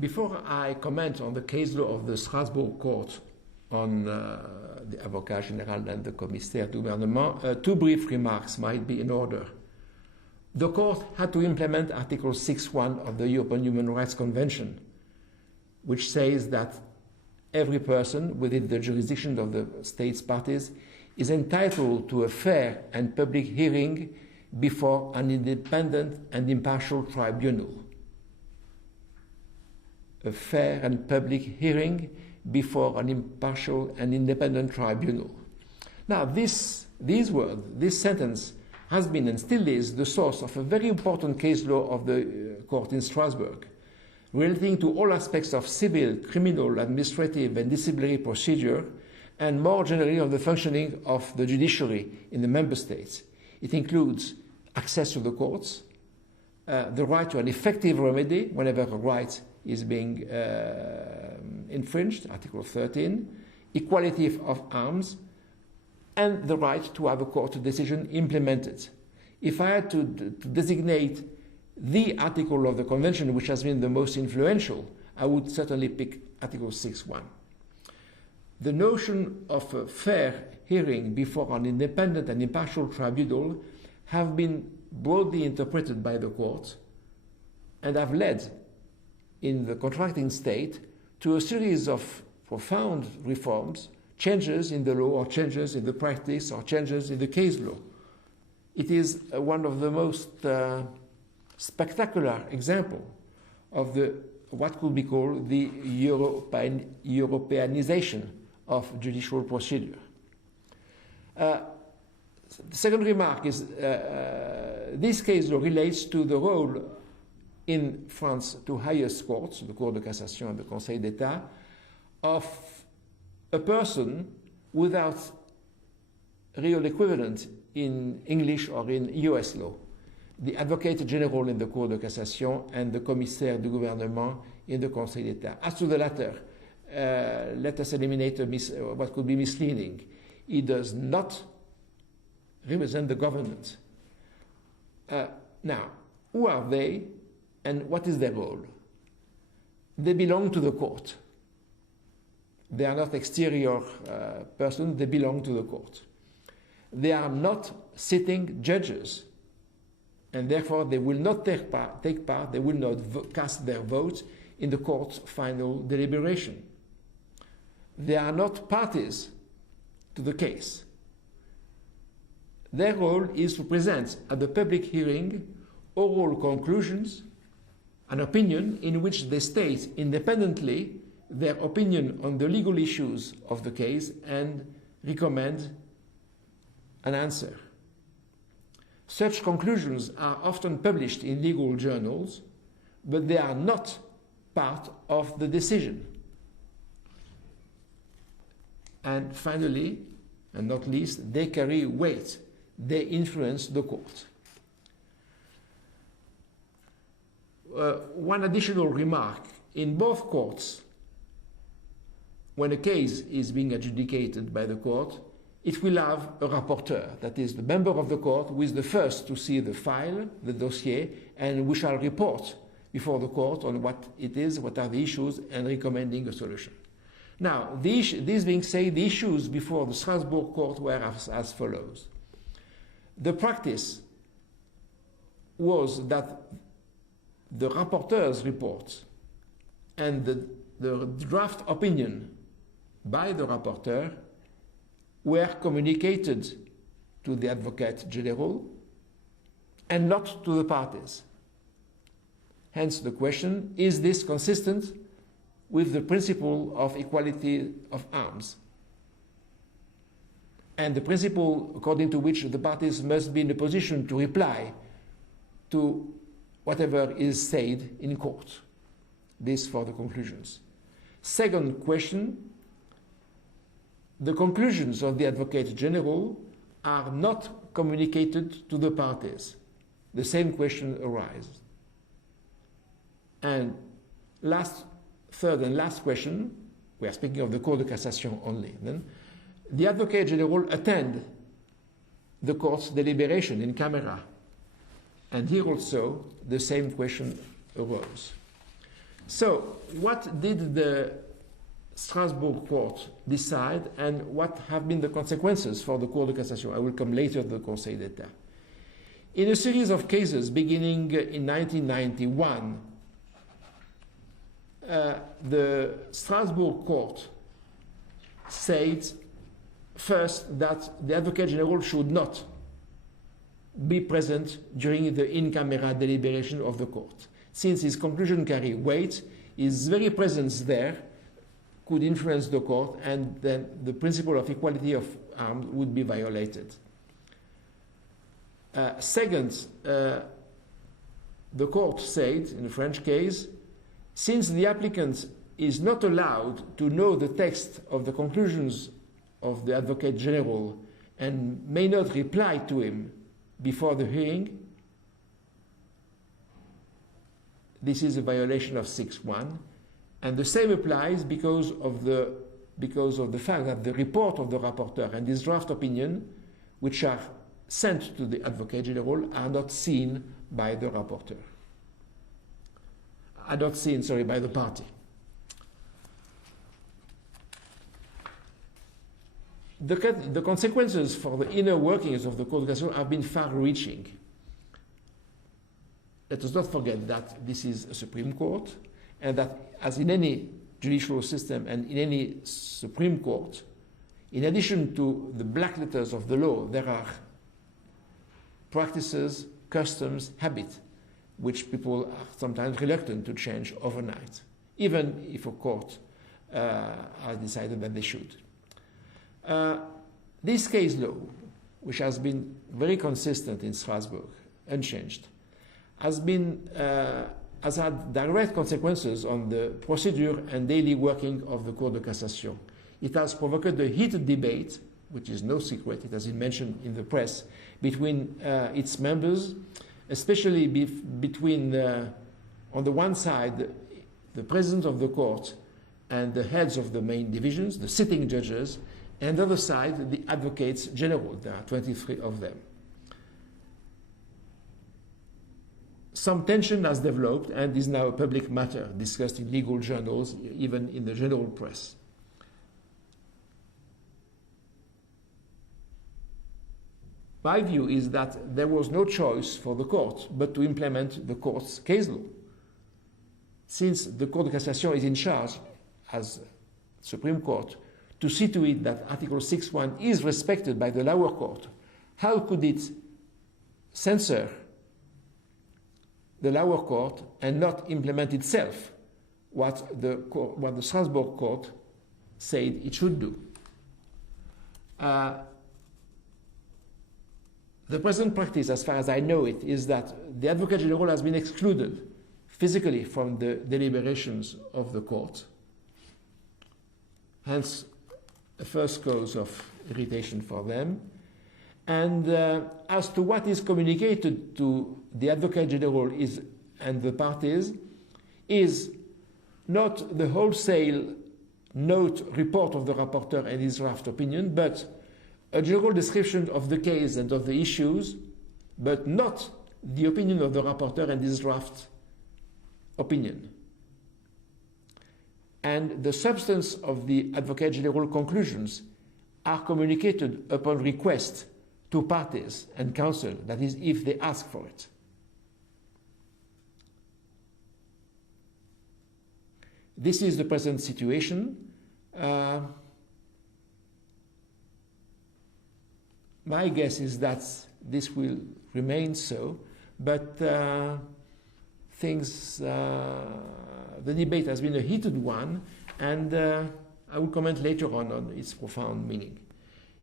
Before I comment on the case law of the Strasbourg court on the Avocat Général and the Commissaire du Gouvernement, two brief remarks might be in order. The court had to implement Article 6.1 of the European Human Rights Convention, which says that every person within the jurisdiction of the state's parties is entitled to a fair and public hearing before an independent and impartial tribunal. A fair and public hearing before an impartial and independent tribunal. Now, this sentence has been and still is the source of a very important case law of the court in Strasbourg, relating to all aspects of civil, criminal, administrative, and disciplinary procedure, and more generally on the functioning of the judiciary in the member states. It includes access to the courts, the right to an effective remedy whenever a right is being infringed, Article 13, equality of arms, and the right to have a court decision implemented. If I had to designate the article of the Convention which has been the most influential, I would certainly pick Article 6.1. The notion of a fair hearing before an independent and impartial tribunal have been broadly interpreted by the court and have led in the contracting state to a series of profound reforms, changes in the law or changes in the practice or changes in the case law. It is one of the most spectacular example of what could be called the Europeanization of judicial procedure. The second remark is this case law relates to the role in France to highest courts, the Cour de Cassation and the Conseil d'État, of a person without real equivalent in English or in US law. The Advocate General in the Cour de Cassation and the Commissaire du Gouvernement in the Conseil d'État. As to the latter, let us eliminate what could be misleading. He does not represent the government. Now, who are they and what is their role? They belong to the court. They are not exterior persons, they belong to the court. They are not sitting judges, and therefore they will not take part, they will not cast their vote in the court's final deliberation. They are not parties to the case. Their role is to present at the public hearing oral conclusions, an opinion in which they state independently their opinion on the legal issues of the case and recommend an answer. Such conclusions are often published in legal journals, but they are not part of the decision. And finally, and not least, they carry weight. They influence the court. One additional remark. In both courts, when a case is being adjudicated by the court, it will have a rapporteur, that is the member of the court who is the first to see the file, the dossier, and we shall report before the court on what it is, what are the issues, and recommending a solution. Now, this being said, the issues before the Strasbourg court were as follows. The practice was that the rapporteur's report and the draft opinion by the rapporteur were communicated to the Advocate General and not to the parties. Hence the question, is this consistent with the principle of equality of arms and the principle according to which the parties must be in a position to reply to whatever is said in court? This for the conclusions. Second question, the conclusions of the Advocate General are not communicated to the parties. The same question arises. And third and last question, we are speaking of the Cour de Cassation only, then, the Advocate General attend the court's deliberation in camera. And here also the same question arose. So, what did the Strasbourg court decide, and what have been the consequences for the Cour de Cassation? I will come later to the Conseil d'État. In a series of cases beginning in 1991, the Strasbourg court said first that the Advocate General should not be present during the in-camera deliberation of the court. Since his conclusion carry weight, his very presence there could influence the court, and then the principle of equality of arms would be violated. Second, the court said, in the French case, since the applicant is not allowed to know the text of the conclusions of the Advocate General and may not reply to him before the hearing, this is a violation of 6.1, and the same applies because of the fact that the report of the rapporteur and his draft opinion, which are sent to the Advocate General, are not seen by the rapporteur. Are not seen, sorry, by the party. The consequences for the inner workings of the Cour de Cassation have been far-reaching. Let us not forget that this is a Supreme Court, and that, as in any judicial system and in any Supreme Court, in addition to the black letters of the law, there are practices, customs, habits, which people are sometimes reluctant to change overnight, even if a court has decided that they should. This case law, which has been very consistent in Strasbourg, unchanged, has had direct consequences on the procedure and daily working of the Cour de Cassation. It has provoked a heated debate, which is no secret, it has been mentioned in the press, between its members, especially between, on the one side, the president of the court and the heads of the main divisions, the sitting judges, and on the other side, the advocates general. There are 23 of them. Some tension has developed and is now a public matter discussed in legal journals, even in the general press. My view is that there was no choice for the court but to implement the court's case law. Since the Cour de Cassation is in charge, as Supreme Court, to see to it that Article 6.1 is respected by the lower court, how could it censor the lower court and not implement itself what the Strasbourg court said it should do? The present practice, as far as I know it, is that the Advocate General has been excluded physically from the deliberations of the court. Hence, a first cause of irritation for them. And as to what is communicated to the Advocate General and the parties is not the wholesale note report of the rapporteur and his draft opinion, but a general description of the case and of the issues, but not the opinion of the rapporteur and his draft opinion. And the substance of the Advocate General conclusions are communicated upon request to parties and counsel, that is, if they ask for it. This is the present situation. My guess is that this will remain so, but the debate has been a heated one, and I will comment later on its profound meaning.